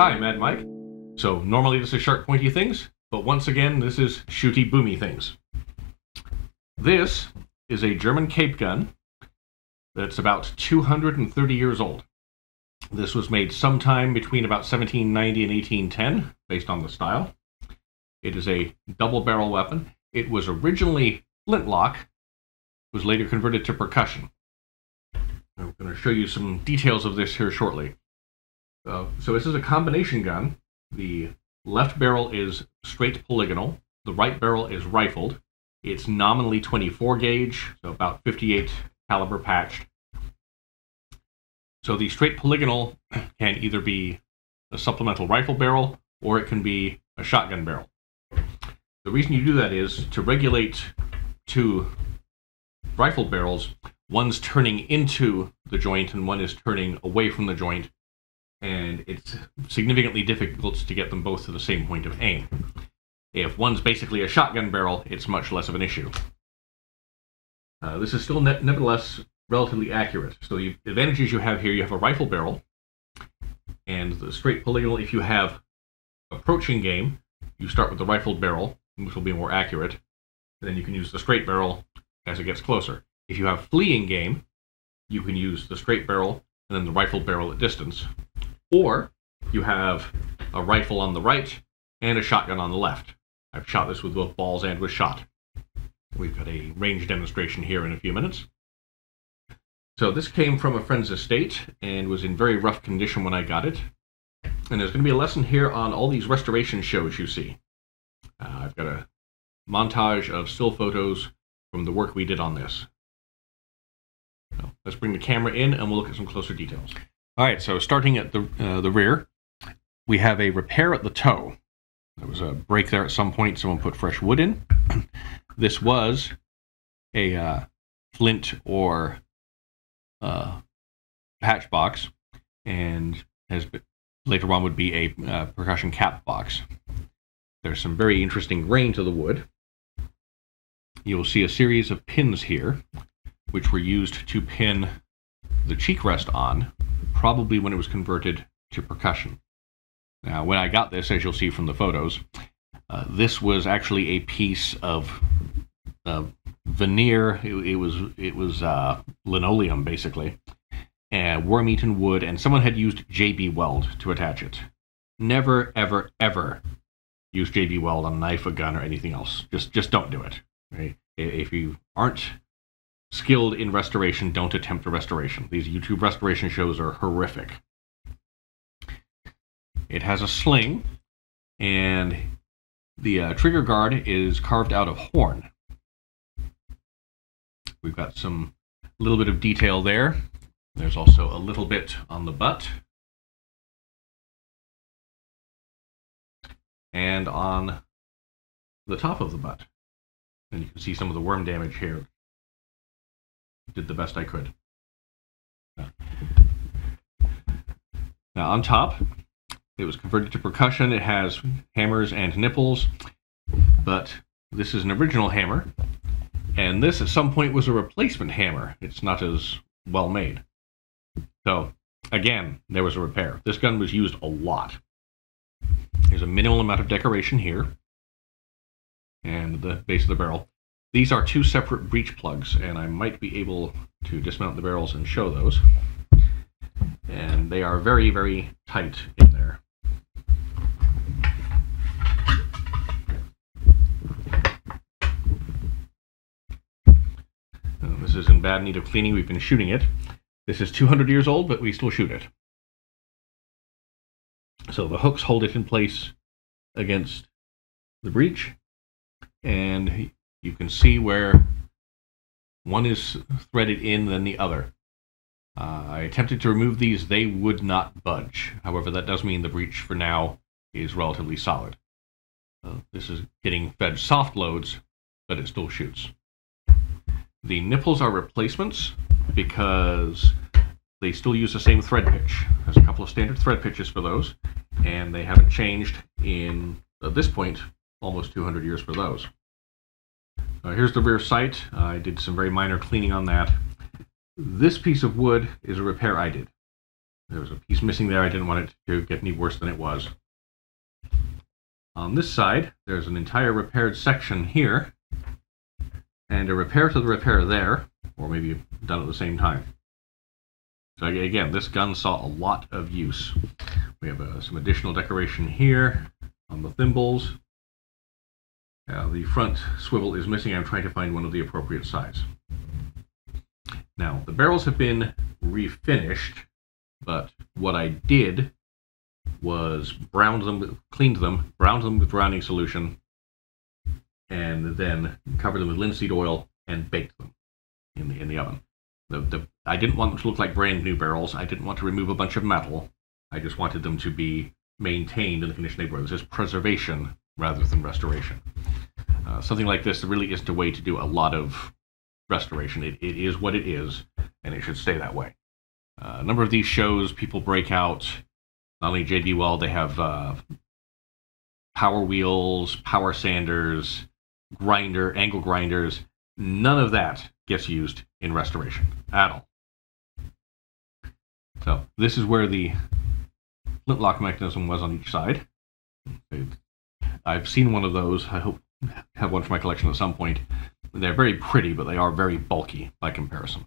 Hi, Mad Mike. So normally this is sharp pointy things, but once again this is shooty boomy things. This is a German cape gun that's about 230 years old. This was made sometime between about 1790 and 1810, based on the style. It is a double barrel weapon. It was originally flintlock, was later converted to percussion. I'm going to show you some details of this here shortly. So this is a combination gun. The left barrel is straight polygonal. The right barrel is rifled. It's nominally 24 gauge, so about 58 caliber patched. So the straight polygonal can either be a supplemental rifle barrel or it can be a shotgun barrel. The reason you do that is to regulate two rifle barrels. One's turning into the joint and one is turning away from the joint, and it's significantly difficult to get them both to the same point of aim. If one's basically a shotgun barrel, it's much less of an issue. This is still nevertheless relatively accurate. So the advantages you have here, you have a rifle barrel, and the straight polygonal, if you have approaching game, you start with the rifled barrel, which will be more accurate, and then you can use the straight barrel as it gets closer. If you have fleeing game, you can use the straight barrel and then the rifled barrel at distance. Or you have a rifle on the right and a shotgun on the left. I've shot this with both balls and with shot. We've got a range demonstration here in a few minutes. So this came from a friend's estate and was in very rough condition when I got it. And there's going to be a lesson here on all these restoration shows you see. I've got a montage of still photos from the work we did on this. So let's bring the camera in and we'll look at some closer details. All right, so starting at the rear, we have a repair at the toe. There was a break there at some point. Someone put fresh wood in. This was a flint or hatch box, and later on would be a percussion cap box. There's some very interesting grain to the wood. You'll see a series of pins here, which were used to pin the cheek rest on, probably when it was converted to percussion. Now, when I got this, as you'll see from the photos, this was actually a piece of veneer. It was linoleum, basically, and worm-eaten wood, and someone had used JB Weld to attach it. Never, ever, ever use JB Weld on a knife, a gun, or anything else. Just don't do it. Right? If you aren't skilled in restoration, don't attempt a restoration. These YouTube restoration shows are horrific. It has a sling, and the trigger guard is carved out of horn. We've got a little bit of detail there. There's also a little bit on the butt and on the top of the butt. And you can see some of the worm damage here. Did the best I could. Now on top, it was converted to percussion. It has hammers and nipples, but this is an original hammer, and this at some point was a replacement hammer. It's not as well made. So again, there was a repair. This gun was used a lot. There's a minimal amount of decoration here and the base of the barrel. These are two separate breech plugs, and I might be able to dismount the barrels and show those. And they are very, very tight in there. This is in bad need of cleaning. We've been shooting it. This is 200 years old, but we still shoot it. So the hooks hold it in place against the breech, and you can see where one is threaded in than the other. I attempted to remove these. They would not budge. However, that does mean the breech for now is relatively solid. This is getting fed soft loads, but it still shoots. The nipples are replacements because they still use the same thread pitch. There's a couple of standard thread pitches for those, and they haven't changed in, at this point, almost 200 years for those. Here's the rear sight. I did some very minor cleaning on that. This piece of wood is a repair I did. There was a piece missing there. I didn't want it to get any worse than it was. On this side, there's an entire repaired section here, and a repair to the repair there, or maybe done at the same time. So again, this gun saw a lot of use. We have some additional decoration here on the thimbles. The front swivel is missing. I'm trying to find one of the appropriate size. Now, the barrels have been refinished, but what I did was browned them, cleaned them, browned them with browning solution, and then covered them with linseed oil and baked them in the oven. I didn't want them to look like brand new barrels. I didn't want to remove a bunch of metal. I just wanted them to be maintained in the condition they were. This is preservation rather than restoration. Something like this, there really isn't a way to do a lot of restoration. It is what it is, and it should stay that way. A number of these shows, people break out, not only J.B. Weld, they have power wheels, power sanders, angle grinders. None of that gets used in restoration at all. So this is where the flintlock mechanism was on each side. I've seen one of those. I hope to have one for my collection at some point. They're very pretty, but they are very bulky by comparison.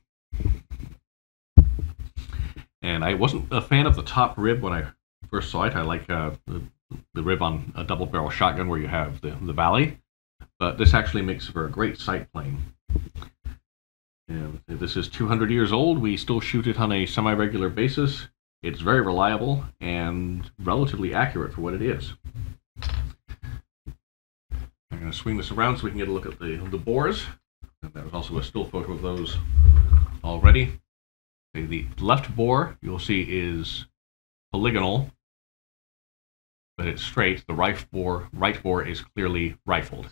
And I wasn't a fan of the top rib when I first saw it. I like the rib on a double barrel shotgun where you have the valley, but this actually makes for a great sight plane. And this is 200 years old. We still shoot it on a semi-regular basis. It's very reliable and relatively accurate for what it is. I'm going to swing this around so we can get a look at the bores. And there was also a still photo of those already. The left bore, you'll see, is polygonal, but it's straight. The right bore is clearly rifled.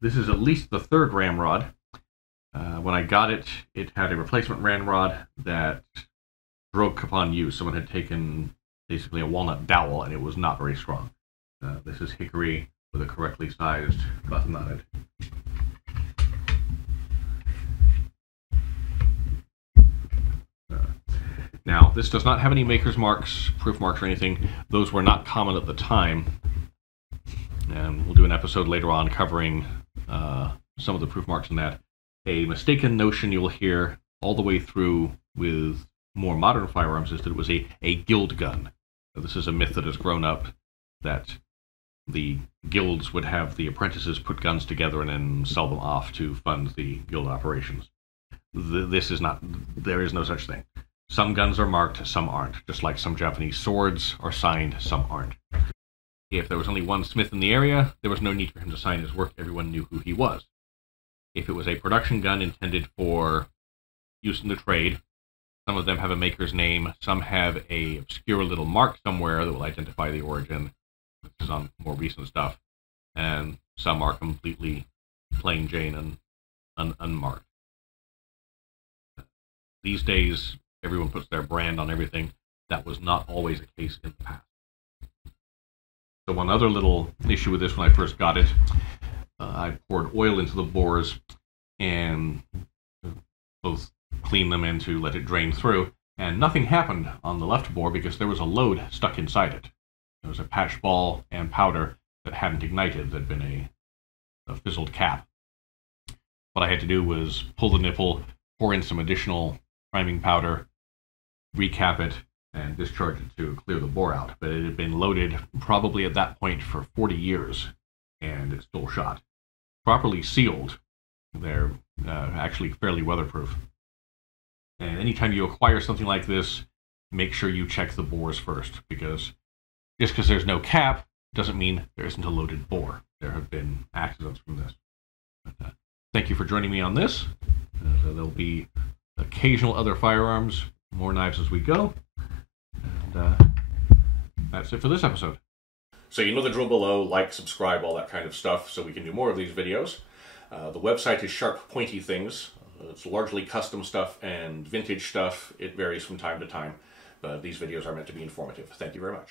This is at least the third ramrod. When I got it, it had a replacement ramrod that broke upon use. Someone had taken basically a walnut dowel, and it was not very strong. This is hickory with a correctly sized button on it. Now, this does not have any maker's marks, proof marks, or anything. Those were not common at the time. And we'll do an episode later on covering some of the proof marks in that. A mistaken notion you will hear all the way through with more modern firearms is that it was a guild gun. This is a myth that has grown up, that the guilds would have the apprentices put guns together and then sell them off to fund the guild operations. This is not, there is no such thing. Some guns are marked, some aren't. Just like some Japanese swords are signed, some aren't. If there was only one smith in the area, there was no need for him to sign his work. Everyone knew who he was. If it was a production gun intended for use in the trade, some of them have a maker's name, some have a obscure little mark somewhere that will identify the origin. This is on more recent stuff. And some are completely plain Jane and unmarked. These days, everyone puts their brand on everything. That was not always the case in the past. So one other little issue with this when I first got it, I poured oil into the bores and both clean them and to let it drain through, and nothing happened on the left bore because there was a load stuck inside it. There was a patch ball and powder that hadn't ignited. There'd been a fizzled cap. What I had to do was pull the nipple, pour in some additional priming powder, recap it, and discharge it to clear the bore out. But it had been loaded probably at that point for 40 years, and it still shot. Properly sealed, they're actually fairly weatherproof. And anytime you acquire something like this, make sure you check the bores first, because just because there's no cap doesn't mean there isn't a loaded bore. There have been accidents from this. But, thank you for joining me on this. There'll be occasional other firearms, more knives as we go. And that's it for this episode. So you know the drill below, like, subscribe, all that kind of stuff, so we can do more of these videos. The website is Sharp Pointy Things. It's largely custom stuff and vintage stuff. It varies from time to time, but these videos are meant to be informative. Thank you very much.